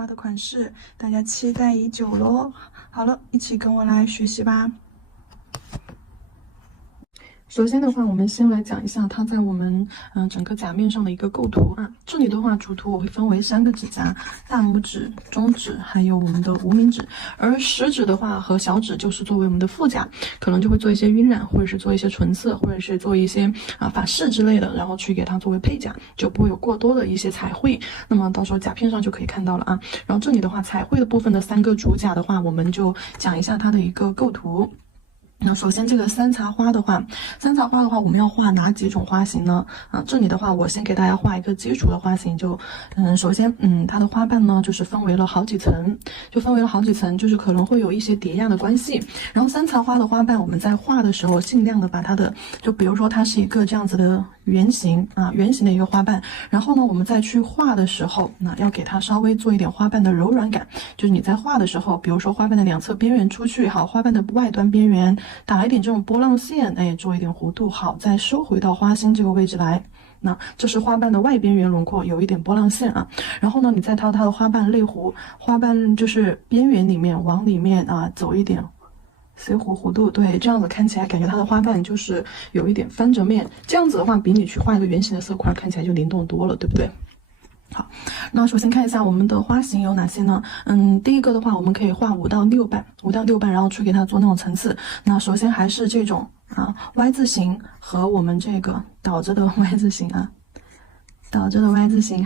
花的款式，大家期待已久咯。好了，一起跟我来学习吧。首先的话，我们先来讲一下它在我们整个甲面上的一个构图啊。这里的话，主图我会分为3个指甲，大拇指、中指，还有我们的无名指。而食指的话和小指就是作为我们的副甲，可能就会做一些晕染，或者是做一些唇色，或者是做一些法式之类的，然后去给它作为配甲，就不会有过多的一些彩绘。那么到时候甲片上就可以看到了啊。然后这里的话，彩绘的部分的3个主甲的话，我们就讲一下它的一个构图。那首先这个三茶花的话，我们要画哪几种花型呢？这里的话，我先给大家画一个基础的花型，首先它的花瓣呢就是分为了好几层，就是可能会有一些叠压的关系。然后三茶花的花瓣，我们在画的时候尽量的把它的，就比如说它是一个这样子的圆形的一个花瓣，然后呢我们再去画的时候，那要给它稍微做一点花瓣的柔软感，就是你在画的时候，比如说花瓣的2侧边缘出去，好，花瓣的外端边缘打一点这种波浪线，做一点弧度，好，再收回到花心这个位置来。那这是花瓣的外边缘轮廓，有一点波浪线啊。然后呢，你再到它的花瓣类弧，花瓣就是边缘里面往里面走一点斜弧度，对，这样子看起来感觉它的花瓣就是有一点翻着面，这样子的话比你去画一个圆形的色块看起来就灵动多了，对不对？好，那首先看一下我们的花型有哪些呢？第一个的话，我们可以画5到6瓣，然后去给它做那种层次。那首先还是这种Y 字形和我们这个倒着的 Y 字形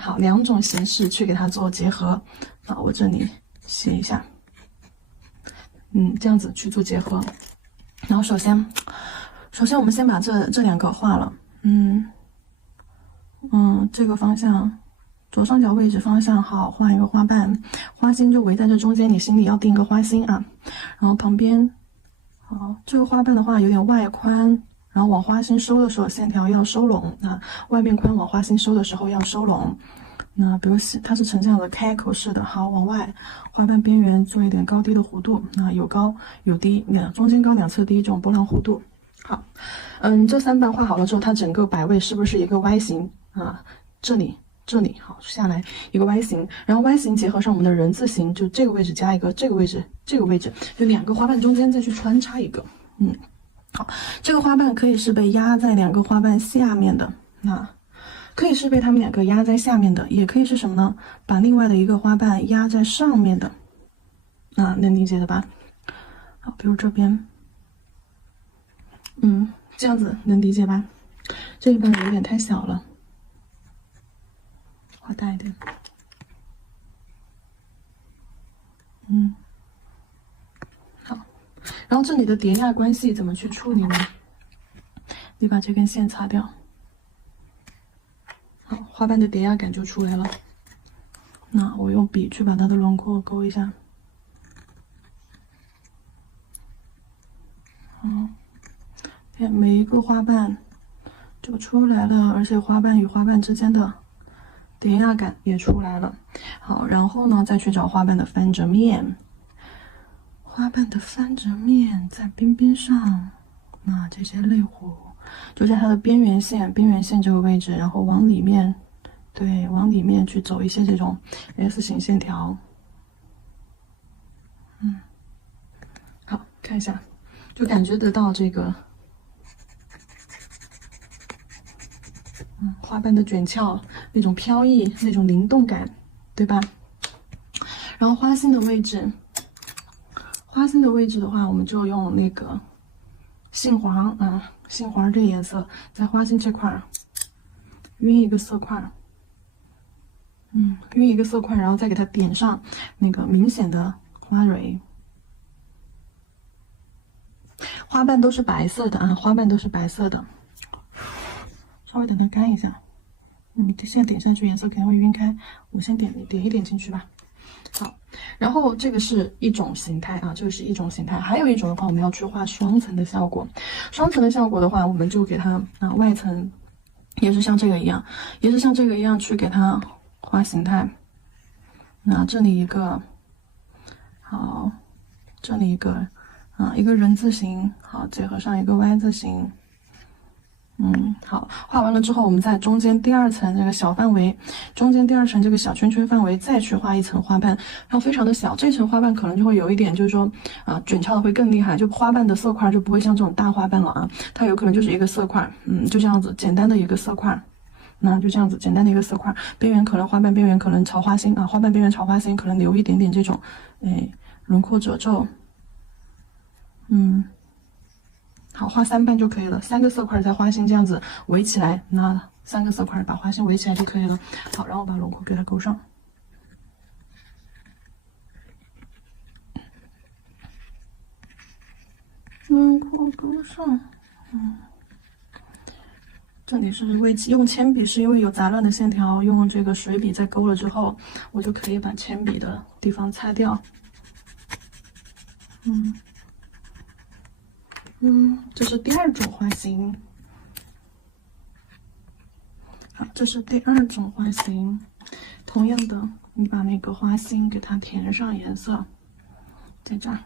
好，2种形式去给它做结合。我这里写一下，这样子去做结合。然后首先我们先把这2个画了，这个方向。左上角位置方向好，画一个花瓣，花心就围在这中间，你心里要定一个花心啊。然后旁边，好，这个花瓣的话有点外宽，然后往花心收的时候线条要收拢，外面宽往花心收的时候要收拢。那比如它是呈这样的开口式的，好，往外花瓣边缘做一点高低的弧度，有高有低，中间高2侧低这种波浪弧度。好，这3瓣画好了之后，它整个摆位是不是一个 Y 型啊？这里好，下来一个 Y 型，然后 Y 型结合上我们的人字形，就这个位置加一个，这个位置，就2个花瓣中间再去穿插一个，好，这个花瓣可以是被压在2个花瓣下面的，可以是被它们2个压在下面的，也可以是什么呢？把另外的一个花瓣压在上面的，能理解的吧？好，比如这边，这样子能理解吧？这一瓣有点太小了。画大一点，好，然后这里的叠压关系怎么去处理呢？你把这根线擦掉，好，花瓣的叠压感就出来了。那我用笔去把它的轮廓勾一下，每一个花瓣就出来了，而且花瓣与花瓣之间的叠压感也出来了。好，然后呢，再去找花瓣的翻折面，在边边上，这些类弧就在它的边缘线这个位置，然后往里面，对，往里面去走一些这种 S 型线条。好，看一下，就感觉得到这个。花瓣的卷翘，那种飘逸，那种灵动感，对吧？然后花心的位置的话，我们就用那个杏黄杏黄这个颜色，在花心这块晕一个色块，然后再给它点上那个明显的花蕊。花瓣都是白色的稍微等它干一下，你现在点上去颜色肯定会晕开，我先点一点进去吧。好，然后这个是一种形态还有一种的话，我们要去画双层的效果。双层的效果的话，我们就给它外层也是像这个一样去给它画形态。这里一个，好，这里一个一个人字形，好，结合上一个 Y 字形。好，画完了之后，我们在中间第二层这个小范围，中间第二层这个小圈圈范围再去画一层花瓣，然后非常的小，这层花瓣可能就会有一点，就是说卷翘的会更厉害，就花瓣的色块就不会像这种大花瓣了啊，它有可能就是一个色块，就这样子简单的一个色块。那就这样子简单的一个色块，边缘可能花瓣边缘可能朝花心啊，花瓣边缘朝花心可能留一点点这种，轮廓褶皱，好，画3瓣就可以了，3个色块在花心这样子围起来，那3个色块把花心围起来就可以了。好，然后把轮廓给它勾上。轮廓勾上，这里是用铅笔，是因为有杂乱的线条，用这个水笔在勾了之后，我就可以把铅笔的地方擦掉。这是第2种花型。好，这是第2种花型。同样的，你把那个花心给它填上颜色，在这儿。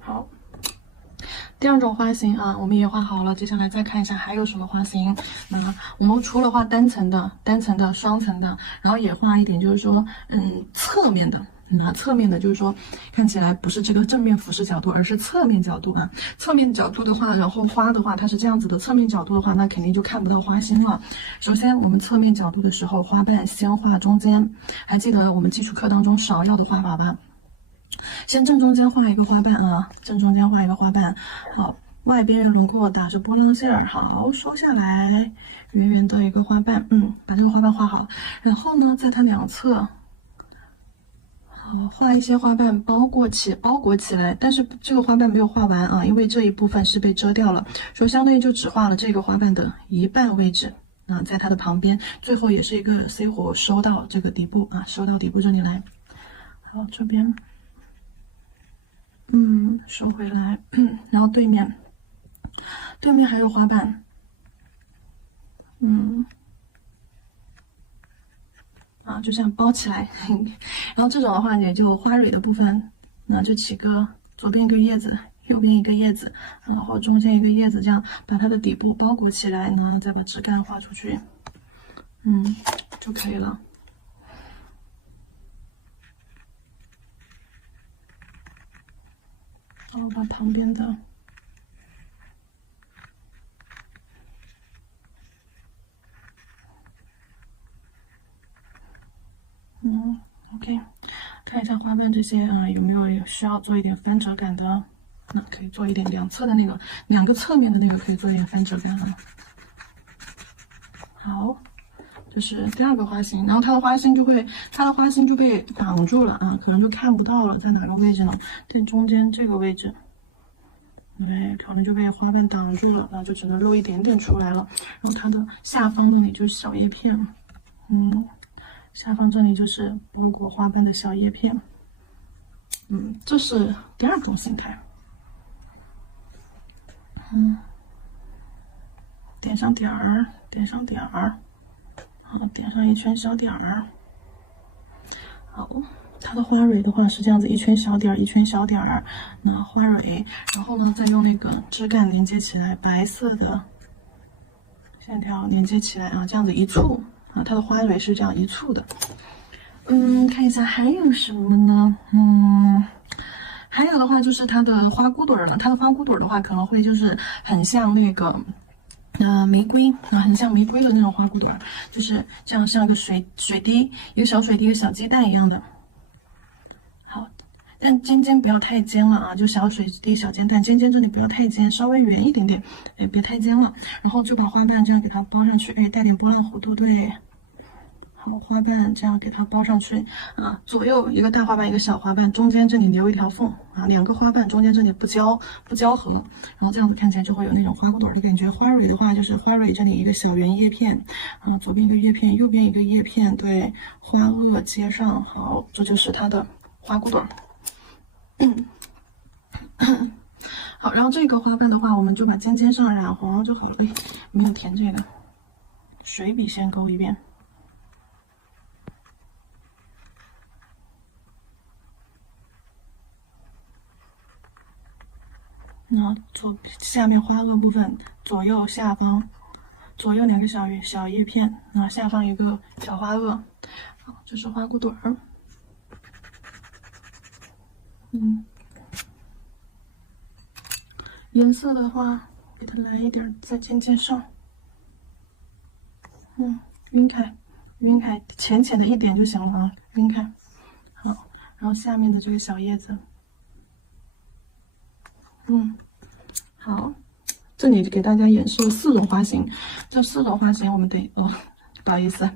好。第2种花型啊，我们也画好了。接下来再看一下还有什么花型。那我们除了画单层的、双层的，然后也画一点，就是说，侧面的。侧面的就是说，看起来不是这个正面俯视角度，而是侧面角度啊。侧面角度的话，然后花的话，它是这样子的。侧面角度的话，那肯定就看不到花心了。首先，我们侧面角度的时候，花瓣先画中间。还记得我们基础课当中芍药的画法吧？先正中间画一个花瓣啊，正中间画一个花瓣。好，外边缘轮廓打着波浪线儿，好，收下来，圆圆的一个花瓣。把这个花瓣画好，然后呢，在它两侧。画一些花瓣包裹起来，但是这个花瓣没有画完啊，因为这一部分是被遮掉了，所以相当于就只画了这个花瓣的一半位置啊，在它的旁边，最后也是一个 C 弧收到这个底部啊，收到底部这里来。好，这边，收回来，然后对面还有花瓣，就这样包起来，然后这种的话也就花蕊的部分，那就起个左边一个叶子，右边一个叶子，然后中间一个叶子，这样把它的底部包裹起来，然后再把枝干画出去，就可以了。然后把旁边的。OK， 看一下花瓣这些啊，有没有需要做一点翻折感的？那可以做一点两侧的那个，2个侧面的那个可以做一点翻折感啊。好，这是第2个花型，然后它的花心就被挡住了啊，可能就看不到了，在哪个位置呢？在中间这个位置。对，可能就被花瓣挡住了，那就只能露一点点出来了。然后它的下方那里就是小叶片，下方这里就是包裹花瓣的小叶片，这是第2种形态，点上点儿，好，点上一圈小点儿，好。它的花蕊的话是这样子，一圈小点儿，一圈小点儿，那花蕊，然后呢，再用那个枝干连接起来，白色的线条连接起来啊，这样子一簇啊，它的花蕊是这样一簇的。看一下还有什么呢？还有的话就是它的花骨朵了，它的花骨朵的话可能会就是很像那个。玫瑰啊，很像玫瑰的那种花骨朵，就是这样，像一个水滴，一个小水滴，一个小鸡蛋一样的。好，但尖不要太尖了啊，就小水滴、小煎蛋，尖这里不要太尖，稍微圆一点点，别太尖了。然后就把花瓣这样给它包上去，带点波浪弧度，对。好，花瓣这样给它包上去啊，左右一个大花瓣，一个小花瓣，中间这里留一条缝啊，2个花瓣中间这里不交合，然后这样子看起来就会有那种花骨朵的感觉。花蕊的话就是花蕊这里一个小圆叶片啊，左边一个叶片，右边一个叶片，对，花萼接上，好，这就是它的花骨朵。好，然后这个花瓣的话，我们就把尖上染黄就好了。没有填这个，水笔先勾一遍。那下面花萼部分左右下方，左右2个小叶片，那下方一个小花萼。好，这是花骨朵儿。颜色的话，给它来一点在尖尖上。晕开，浅浅的一点就行了啊，晕开。好，然后下面的这个小叶子，好，这里给大家演示4种花型。这4种花型我们得不好意思，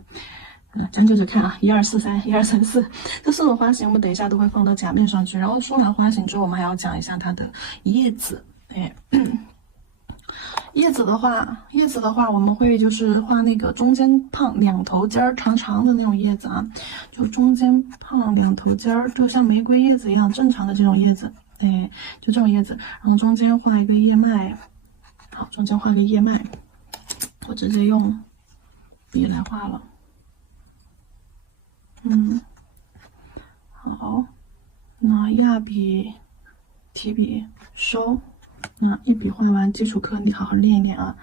咱这看啊，1、2、4、3，1、2、3、4，这4种花型我们等一下都会放到甲面上去。然后说完花型之后，我们还要讲一下它的叶子。叶子的话，我们会就是画那个中间胖、2头尖儿长长的那种叶子啊，就中间胖、2头尖儿，就像玫瑰叶子一样正常的这种叶子，就这种叶子，然后中间画一个叶脉，好，中间画个叶脉，我直接用笔来画了，好，那压笔、提笔收。那一笔画完，基础课你好好练一练啊。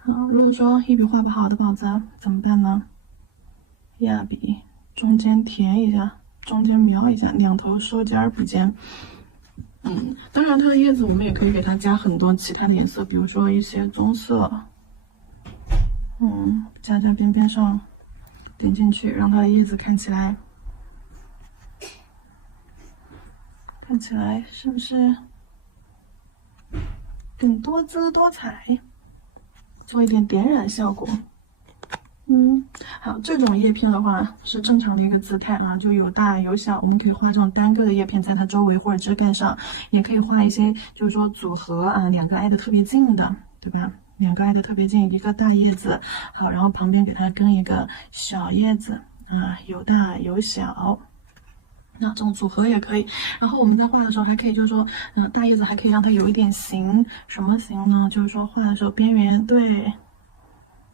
好，如果说一笔画不好的宝子怎么办呢？压笔中间填一下，中间描一下，2头收尖笔尖。当然它的叶子我们也可以给它加很多其他的颜色，比如说一些棕色，加边边上点进去，让它的叶子看起来是不是更多姿多彩，做一点点染效果。好，这种叶片的话是正常的一个姿态啊，就有大有小。我们可以画这种单个的叶片在它周围或者枝干上，也可以画一些就是说组合啊，2个挨得特别近的，对吧？2个挨得特别近，一个大叶子，好，然后旁边给它跟一个小叶子啊，有大有小。那这种组合也可以，然后我们在画的时候还可以，就是说，大叶子还可以让它有一点形，什么形呢？就是说画的时候边缘对，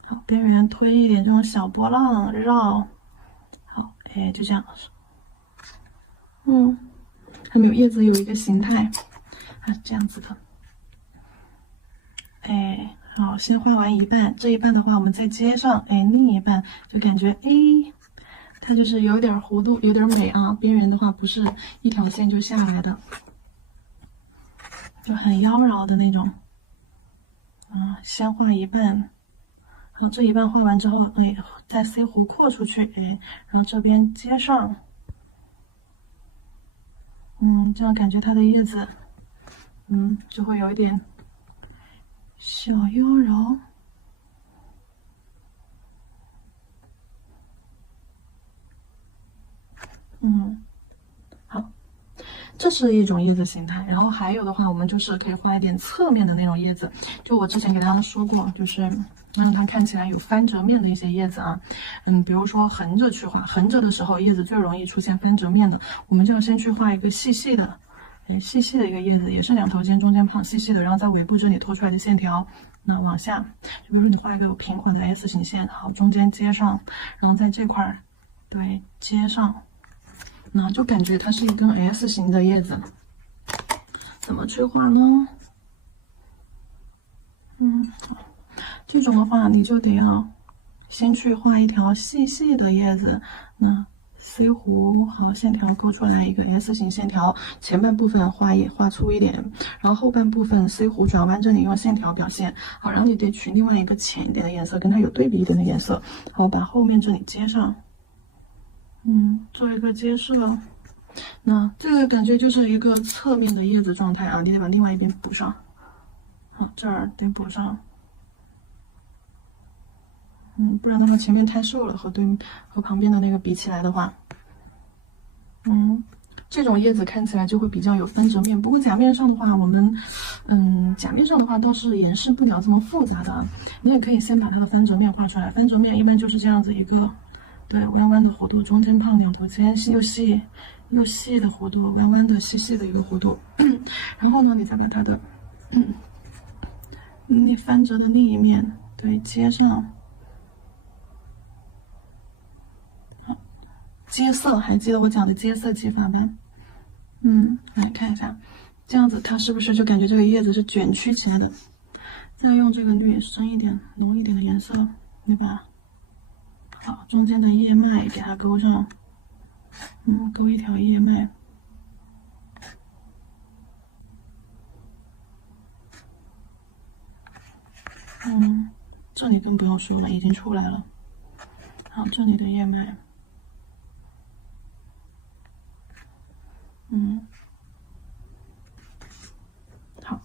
好，边缘推一点这种小波浪绕，好，就这样，还没有叶子有一个形态，这样子的，好，先画完一半，这一半的话我们再接上，另一半就感觉它就是有点弧度，有点美啊。边缘的话不是一条线就下来的，就很妖娆的那种。先画一半，然后这一半画完之后，再 C 弧扩出去，然后这边接上，这样感觉它的叶子，就会有一点小妖娆。好，这是一种叶子形态。然后还有的话，我们就是可以画一点侧面的那种叶子。就我之前给大家说过，就是让它看起来有翻折面的一些叶子啊。比如说横着去画，横着的时候叶子最容易出现翻折面的，我们就要先去画一个细细的，细细的一个叶子，也是2头尖，中间胖，细细的，然后在尾部这里拖出来的线条，那往下，就比如说你画一个有平缓的 S 型线，好，中间接上，然后在这块儿，对，接上。那就感觉它是一根 S 型的叶子，怎么去画呢？这种的话，你就得要先去画一条细细的叶子，那 C 弧好，线条勾出来一个 S 型线条，前半部分画粗一点，然后后半部分 C 弧转弯，这里用线条表现。好，然后你得取另外一个浅一点的颜色，跟它有对比一点的颜色，好，把后面这里接上。做一个接色，那这个感觉就是一个侧面的叶子状态啊，你得把另外一边补上。好，这儿得补上。不然的话前面太瘦了，和旁边的那个比起来的话，这种叶子看起来就会比较有分折面。不过甲面上的话，我们，甲面上的话倒是演示不了这么复杂的啊。你也可以先把它的分折面画出来，分折面一般就是这样子一个。对，弯弯的弧度，中间胖，2头尖，又细的弧度，弯弯的细细的一个弧度。然后呢，你再把它的，你翻折的另一面，对，接上。好，接色，还记得我讲的接色技法吗？来看一下，这样子它是不是就感觉这个叶子是卷曲起来的？再用这个绿深一点、浓一点的颜色，对吧？好，中间的叶脉给它勾上，勾一条叶脉。这里更不用说了，已经出来了。好，这里的叶脉，好，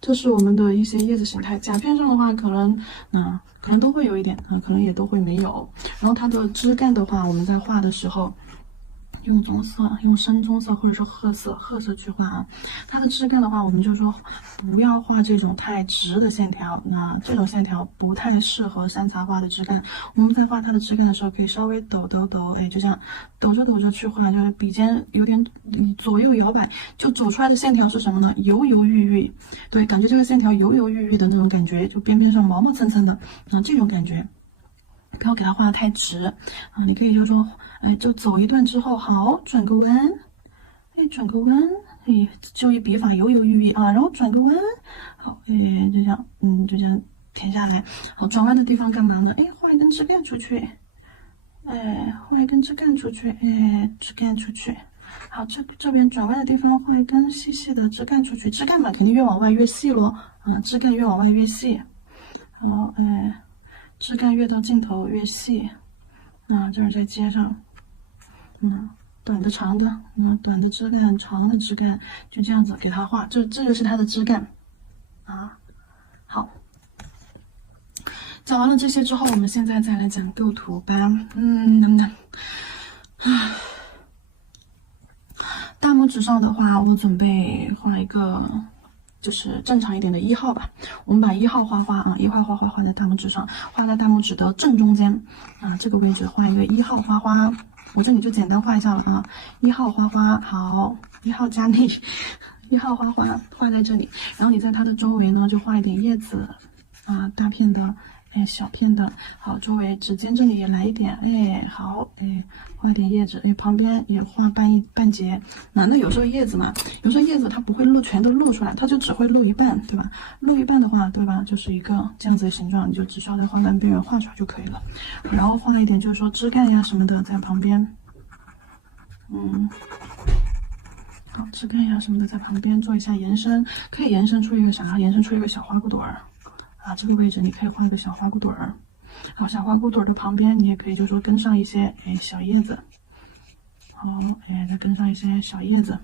这是我们的一些叶子形态。甲片上的话，可能都会有一点，可能也都会没有。然后它的枝干的话，我们在画的时候，用棕色、用深棕色或者说褐色去画啊。它的枝干的话，我们就说不要画这种太直的线条，那这种线条不太适合山茶花的枝干。我们在画它的枝干的时候，可以稍微抖，哎，就这样抖着去画，就是笔尖有点左右摇摆，就走出来的线条是什么呢？犹犹豫豫，对，感觉这个线条犹犹豫豫的那种感觉，就边边上毛毛蹭蹭的，这种感觉。不要给它画的太直啊！你可以就说，哎，就走一段之后，好，转个弯，哎，转个弯，哎，注意笔法犹犹豫豫啊，然后转个弯，好，哎，就这样，就这样填下来。好，转弯的地方干嘛呢？哎，画一根枝干出去，哎，画一根枝干出去，哎，枝干出去。好，这边转弯的地方画一根细细的枝干出去，枝干嘛，肯定越往外越细咯，枝干越往外越细。好，哎。枝干越到尽头越细，这儿再接上，短的长的，短的枝干，长的枝干，就这样子给它画，这就是它的枝干，好，讲完了这些之后，我们现在再来讲构图吧，大拇指上的话，我准备画一个。就是正常一点的1号吧，我们把1号花花1号花花画在大拇指上，画在大拇指的正中间这个位置画一个1号花花，我这里就简单画一下了1号花花，好，1号加内，1号花花画在这里，然后你在它的周围呢就画一点叶子大片的。哎，小片的，好，周围指尖这里也来一点，哎，好，哎，画点叶子，哎，旁边也画半截。那有时候叶子嘛，有时候叶子它不会全都露出来，它就只会露一半，对吧？露一半的话，对吧？就是一个这样子的形状，你就只需要在花瓣边缘画出来就可以了。然后画一点，就是说枝干呀什么的在旁边，好，枝干呀什么的在旁边做一下延伸，可以延伸出一个小花骨朵儿。这个位置你可以画一个小花骨朵儿，好，小花骨朵儿的旁边你也可以就说跟上一些小叶子，好，再跟上一些小叶子，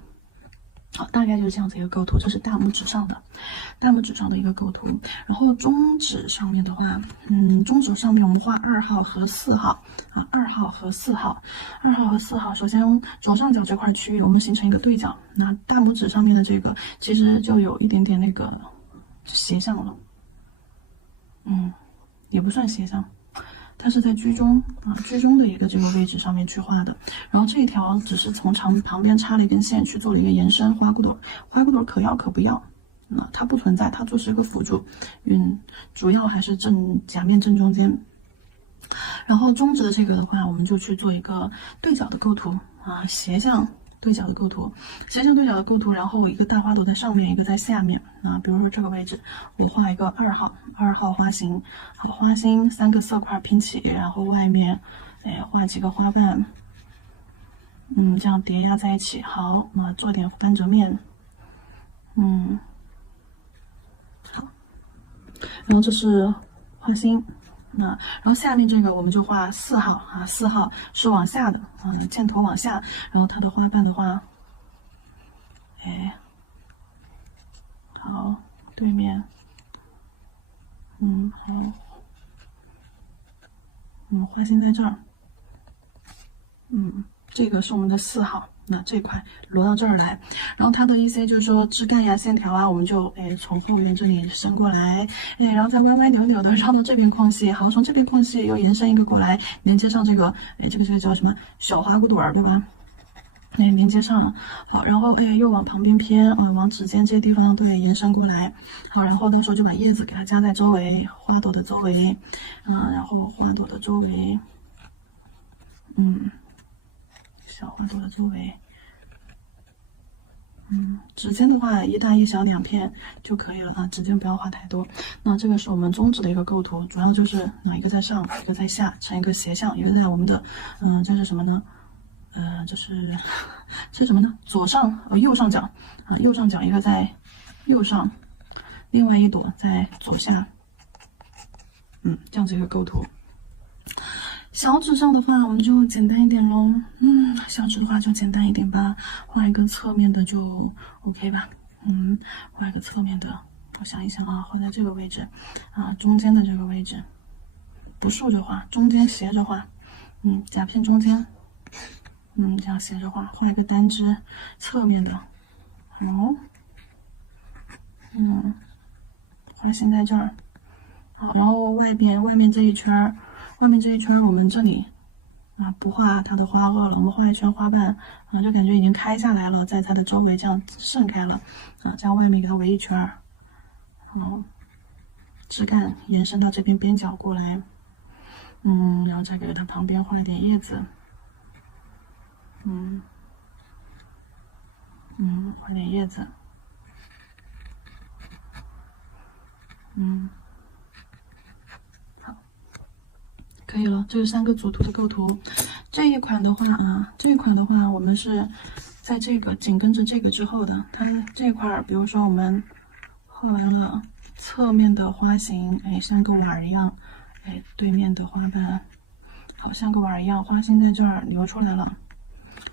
好，大概就是这样子一个构图，这是大拇指上的一个构图。然后中指上面的话，中指上面我们画2号和4号2号和4号，2号和4号，首先左上角这块区域我们形成一个对角，那大拇指上面的这个其实就有一点点那个斜向了。也不算斜向，它是在居中的一个这个位置上面去画的。然后这一条只是从旁边插了一根线去做了一个延伸，花骨朵可要可不要，它不存在，它就是一个辅助，主要还是甲面正中间。然后中指的这个的话，我们就去做一个对角的构图斜向。对角的构图，斜向对角的构图，然后一个大花朵在上面，一个在下面比如说这个位置，我画一个2号花心，好，花心3个色块拼起，然后外面，画几个花瓣，这样叠压在一起，好，做点翻折面，好，然后这是花心。然后下面这个我们就画4号4号是往下的箭头往下，然后它的花瓣的话，好，对面，好，花心在这儿，这个是我们的4号。那这块挪到这儿来，然后它的一些就是说枝干呀、线条我们就从后面这里伸过来，然后再歪歪扭扭的绕到这边框隙，好，从这边框隙又延伸一个过来，连接上这个，这个叫什么小花骨朵儿，对吧？连接上，好，然后又往旁边偏往指尖这些地方对延伸过来，好，然后到时候就把叶子给它夹在周围，花朵的周围，然后花朵的周围，小花朵的周围，指尖的话，一大一小2片就可以了啊，指尖不要画太多。那这个是我们中指的一个构图，主要就是一个在上，一个在下，成一个斜向，一个在我们的这是什么呢？这是什么呢？右上角啊，右上角一个在右上，另外一朵在左下，这样子一个构图。小指上的话，我们就简单一点喽。小指的话就简单一点吧，画一个侧面的就 OK 吧。画一个侧面的，我想一想啊，画在这个位置啊，中间的这个位置，不竖着画，中间斜着画。甲片中间，这样斜着画，画一个单支侧面的。好，花心在这儿。好，然后外面这一圈儿。外面这一圈我们这里不画它的花萼了，我们画一圈花瓣就感觉已经开下来了，在它的周围这样盛开了这样外面给它围一圈枝干延伸到这边边角过来，然后再给它旁边画一点叶子，画点叶子，可以了，这是3个主图的构图。这一款的话，我们是在这个紧跟着这个之后的。它这块，比如说我们画完了侧面的花型，像个碗一样，对面的花瓣，好像个碗一样，花心在这儿流出来了。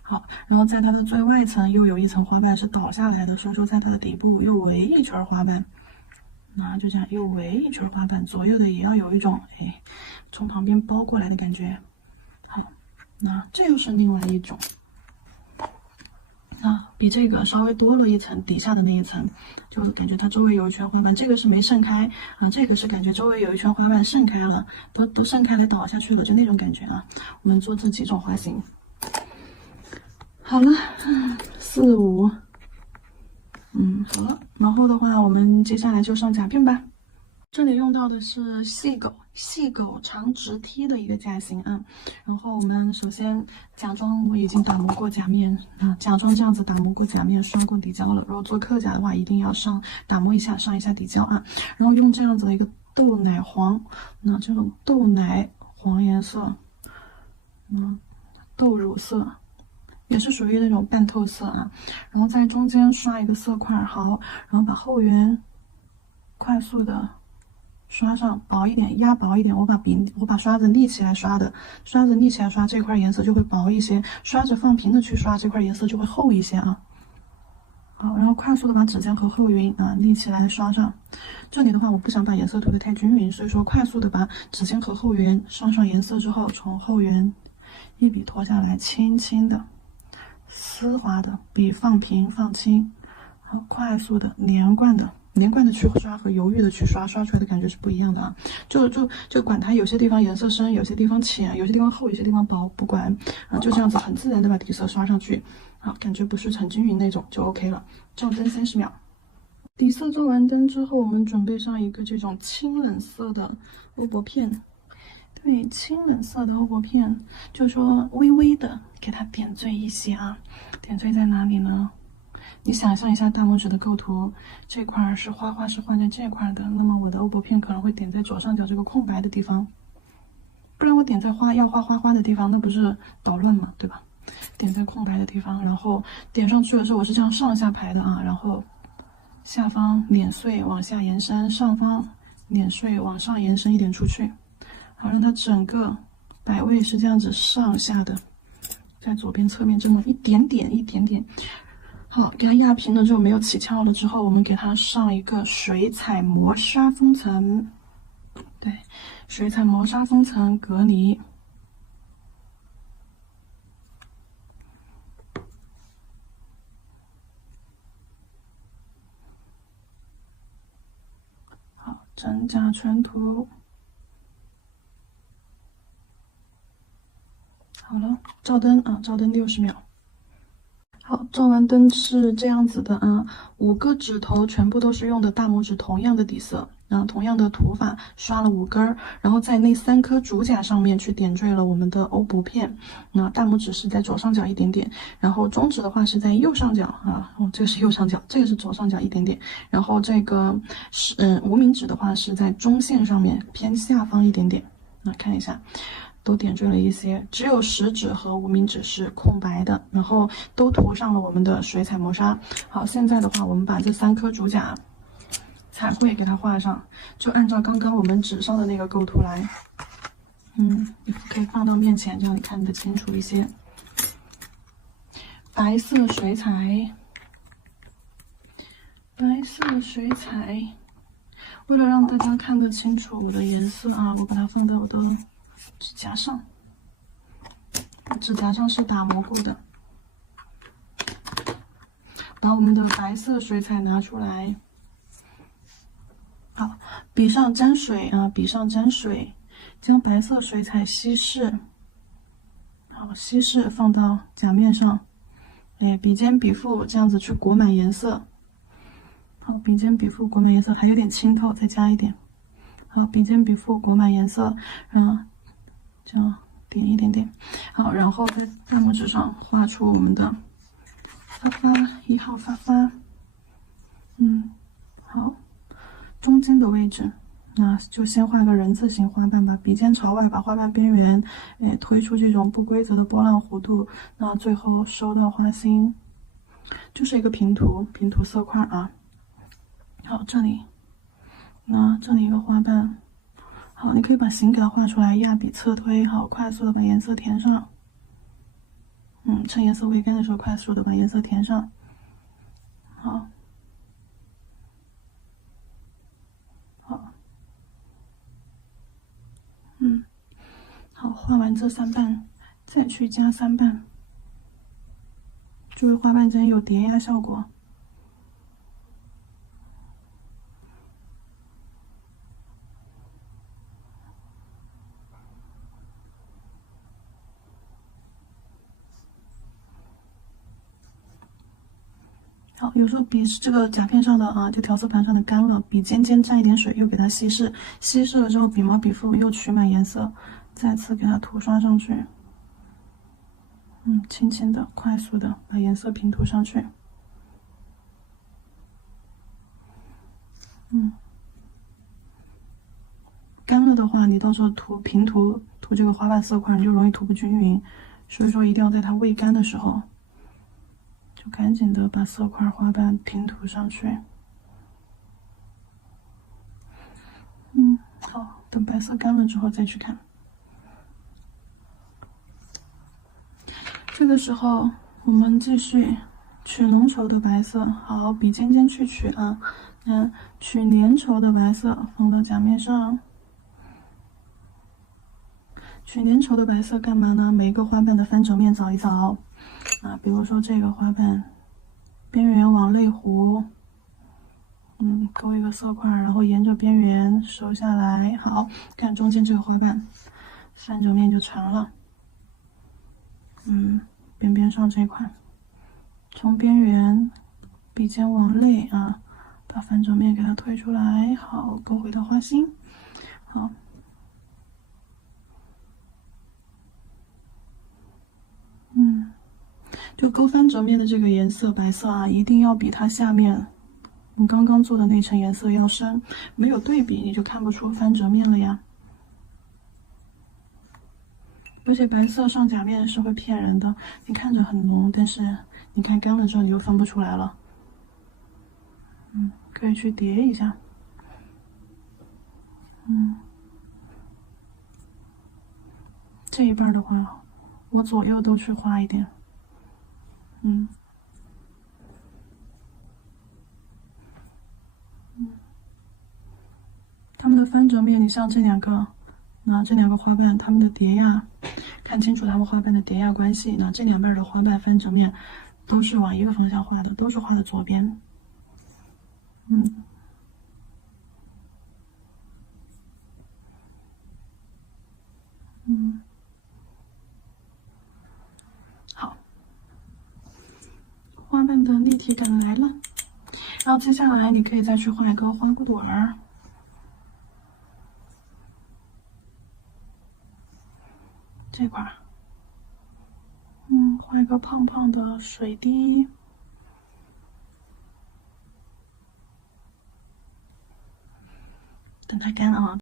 好，然后在它的最外层又有一层花瓣是倒下来的，所以说在它的底部又围一圈花瓣。就这样又围一圈花瓣，左右的也要有一种从旁边包过来的感觉。好，那这又是另外一种比这个稍微多了一层，底下的那一层就是感觉它周围有一圈花瓣，这个是没盛开这个是感觉周围有一圈花瓣盛开了，都盛开了倒下去了，就那种感觉我们做这几种花型。好了，4、5。好了，然后的话，我们接下来就上甲片吧。这里用到的是细狗长直梯的一个甲型然后我们首先假装我已经打磨过甲面假装这样子打磨过甲面，刷过底胶了。如果做刻甲的话，一定要打磨一下，上一下底胶然后用这样子的一个豆奶黄，这种豆奶黄颜色，豆乳色。也是属于那种半透色然后在中间刷一个色块，好，然后把后缘快速的刷上，薄一点，压薄一点。我把刷子立起来刷的，刷子立起来刷这块颜色就会薄一些，刷子放平的去刷这块颜色就会厚一些好，然后快速的把指尖和后缘立起来刷上。这里的话，我不想把颜色涂得太均匀，所以说快速的把指尖和后缘上颜色之后，从后缘一笔拖下来，轻轻的。丝滑的比放平放轻，好，快速的连贯的去刷和犹豫的去刷出来的感觉是不一样的就管它有些地方颜色深，有些地方浅，有些地方厚，有些地方薄，不管就这样子很自然的把底色刷上去，好，感觉不是很均匀那种就 OK 了。照灯30秒。底色做完灯之后，我们准备上一个这种清冷色的欧泊片。对，清冷色的欧泊片，就是说微微的给它点缀一些点缀在哪里呢？你想象一下大拇指的构图，这块是花是画在这块的，那么我的欧泊片可能会点在左上角这个空白的地方，不然我点在要画花的地方，那不是捣乱嘛，对吧？点在空白的地方，然后点上去的时候，我是这样上下排的然后下方碾碎往下延伸，上方碾碎往上延伸一点出去。好，让它整个摆位是这样子上下的，在左边侧面这么一点点。好，给它压平了之后，没有起翘了之后，我们给它上一个水彩磨砂封层。对，水彩磨砂封层隔离。好，真假全图。好了，照灯照灯60秒。好，照完灯是这样子的5个指头全部都是用的大拇指同样的底色，同样的涂法刷了5根儿，然后在那3颗主甲上面去点缀了我们的欧泊片。那大拇指是在左上角一点点，然后中指的话是在右上角啊，这个是右上角，这个是左上角一点点，然后这个是无名指的话是在中线上面偏下方一点点。那看一下。都点缀了一些，只有食指和无名指是空白的，然后都涂上了我们的水彩磨砂。好，现在的话，我们把这3颗主甲彩绘给它画上，就按照刚刚我们纸上的那个构图来。你可以放到面前，这样你看得清楚一些。白色水彩，白色水彩。为了让大家看得清楚我的颜色啊，我把它放到我的指甲上，指甲上是打磨过的。把我们的白色水彩拿出来，好，笔上沾水啊，笔上沾水，将白色水彩稀释，好，稀释放到甲面上，笔尖笔腹这样子去裹满颜色。好，笔尖笔腹裹满颜色，还有点清透，再加一点。好，笔尖笔腹裹满颜色，这样点一点点。好，然后在大拇指上画出我们的发发1号发发。好，中间的位置，那就先画个人字形花瓣吧。笔尖朝外，把花瓣边缘，推出这种不规则的波浪弧度。那最后收到花心，就是一个平涂色块啊。好，这里，那这里一个花瓣。好，你可以把形给它画出来，压笔侧推，好，快速的把颜色填上。趁颜色未干的时候，快速的把颜色填上。好，好，好，画完这3瓣，再去加3瓣，注意花瓣间有叠压效果。好，有时候笔这个甲片上的就调色盘上的干了，笔尖沾一点水，又给它稀释，稀释了之后，笔毛笔腹又取满颜色，再次给它涂刷上去。轻轻的、快速的把颜色平涂上去。干了的话，你到时候平涂这个花瓣色块，你就容易涂不均匀，所以说一定要在它未干的时候。就赶紧的把色块花瓣平涂上去。好，等白色干了之后再去看。这个时候我们继续取浓稠的白色，好，笔尖去取啊，取粘稠的白色放到甲面上。取粘稠的白色干嘛呢？每一个花瓣的翻折面扫一扫。比如说这个花瓣边缘往内弧，勾一个色块，然后沿着边缘收下来。好，看中间这个花瓣翻折面就长了。边上这块，从边缘笔尖往内把翻折面给它推出来。好，勾回到花心。好。就勾翻折面的这个颜色白色一定要比它下面你刚刚做的那层颜色要深，没有对比你就看不出翻折面了呀。而且白色上甲面是会骗人的，你看着很浓，但是你看干了之后你就分不出来了。可以去叠一下。这一半的话，我左右都去画一点。它们的翻折面，你像这两个，这两个花瓣，它们的叠压，看清楚它们花瓣的叠压关系。这两边的花瓣翻折面都是往一个方向画的，都是画的左边。好，花瓣的立体感来了。然后接下来你可以再去画一个花骨朵儿。这块儿，画一个胖胖的水滴，等它干啊。